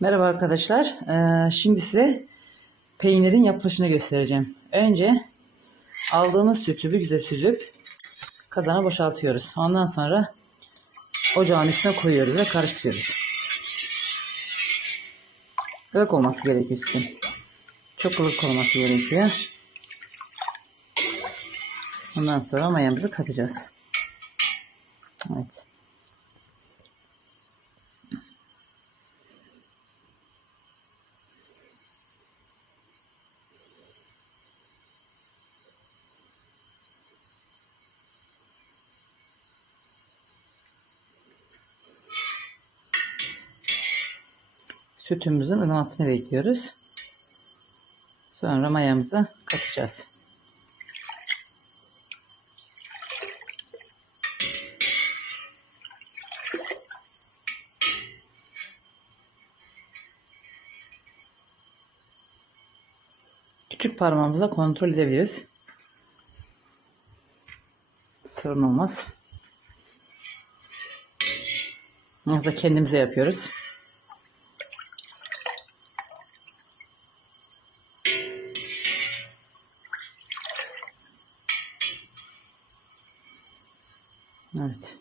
Merhaba arkadaşlar. Ee, şimdi size peynirin yapılışını göstereceğim. Önce aldığımız sütü bir güzel süzüp kazana boşaltıyoruz. Ondan sonra ocağın üstüne koyuyoruz ve karıştırıyoruz. Ilık olması gerekiyor sütün. Çok ılık olması gerekiyor. Ondan sonra mayamızı katacağız. Evet. Sütümüzün ılımasını bekliyoruz. Sonra mayamızı katacağız. Küçük parmağımızla kontrol edebiliriz. Sorun olmaz. Bunu da kendimize yapıyoruz. Evet.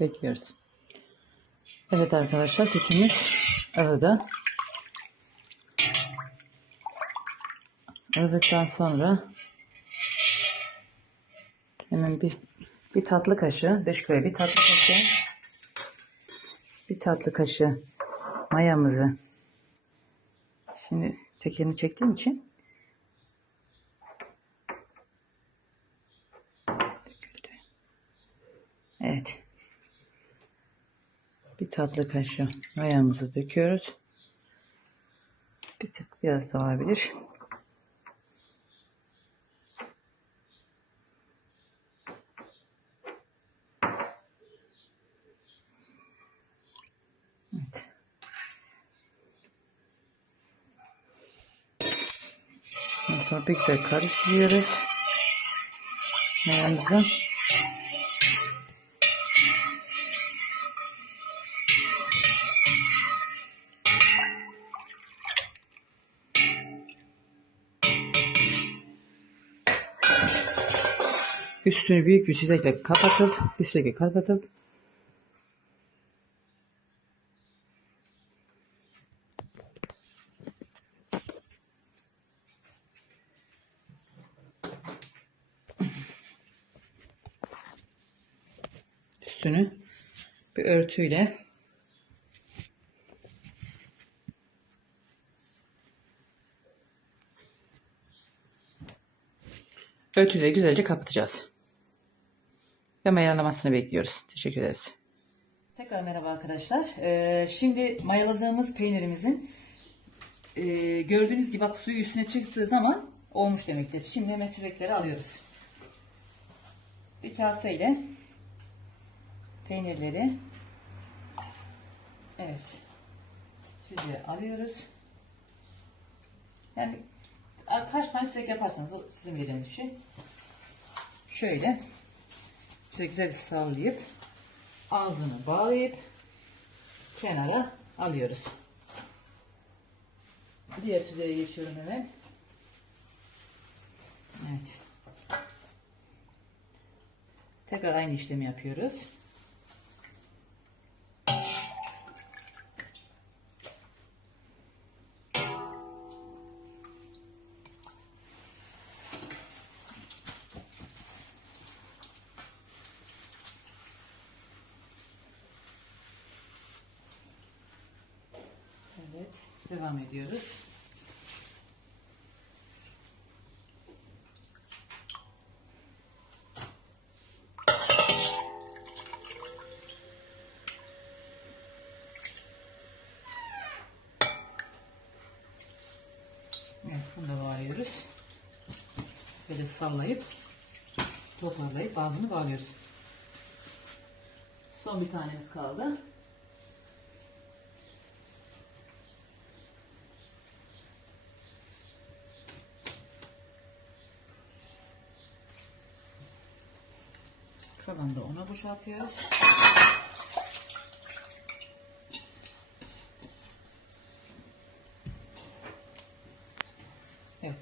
Bekliyoruz. Evet arkadaşlar sütümüz ılıdı. Ilıdıktan sonra hemen bir bir tatlı kaşığı, beş köye bir tatlı kaşığı bir tatlı kaşığı mayamızı Şimdi tekerini çektiğim için. Evet. Bir tatlı kaşığı mayamızı döküyoruz. Bir tık biraz daha olabilir. Sonra bir güzel karıştırıyoruz. Mayamızı. Üstünü büyük bir çizekle kapatıp bir süre kapatıp üstünü bir örtüyle örtüyle güzelce kapatacağız. Ve mayalamasını bekliyoruz. Teşekkür ederiz. Tekrar merhaba arkadaşlar. Ee, şimdi mayaladığımız peynirimizin e, gördüğünüz gibi bak suyu üstüne çıktığı zaman olmuş demektir. Şimdi hemen sürekleri alıyoruz. Bir kaseyle peynirleri evet süzüğe alıyoruz. Yani kaç tane sürekli yaparsanız sizin bileceğiniz bir şey. Şöyle şöyle güzel bir sallayıp ağzını bağlayıp kenara alıyoruz. Diğer süzeye geçiyorum hemen. Evet. Tekrar aynı işlemi yapıyoruz. Devam ediyoruz. Bunu bağlıyoruz. Böyle sallayıp toparlayıp ağzını bağlıyoruz. Son bir tanemiz kaldı. Kalanı da ona boşaltıyoruz. Evet.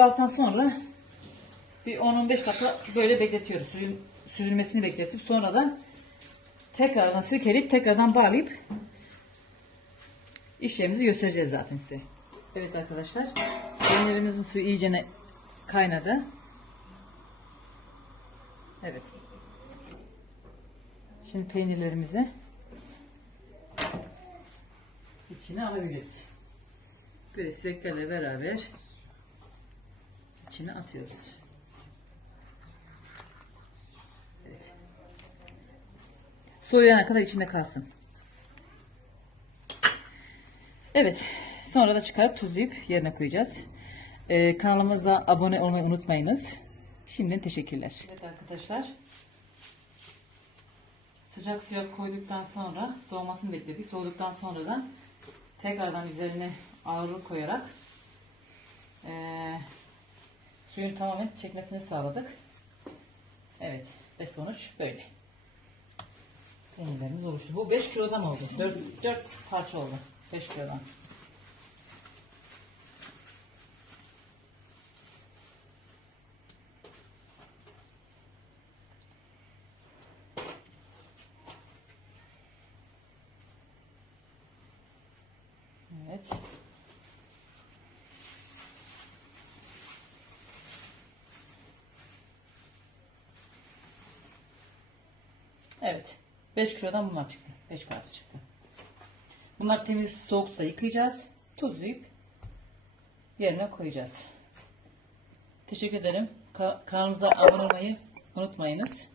Alttan sonra bir 10-15 dakika böyle bekletiyoruz. Sürül, süzülmesini bekletip sonradan tekrardan sirkeleyip tekrardan bağlayıp işlemimizi göstereceğiz zaten size. Evet arkadaşlar. Peynirimizin suyu iyice kaynadı. Evet. Şimdi peynirlerimizi içine alabiliriz. Böyle süreklerle beraber içine atıyoruz. Evet. Soğuyana kadar içinde kalsın. Evet. Sonra da çıkarıp tuzlayıp yerine koyacağız. Ee, kanalımıza abone olmayı unutmayınız. Şimdiden teşekkürler. Evet arkadaşlar. Sıcak suya koyduktan sonra soğumasını bekledik. Soğuduktan sonra da tekrardan üzerine ağırlık koyarak eee suyun tamamen çekmesini sağladık. Evet. Ve sonuç böyle. Peynirlerimiz oluştu. Bu 5 kilodan oldu. 4, 4 parça oldu. 5 kilodan. Evet. Evet. 5 kilodan bunlar çıktı. 5 parça çıktı. Bunlar temiz soğuk suda yıkayacağız. Tuzlayıp yerine koyacağız. Teşekkür ederim. Ka- kanalımıza abone olmayı unutmayınız.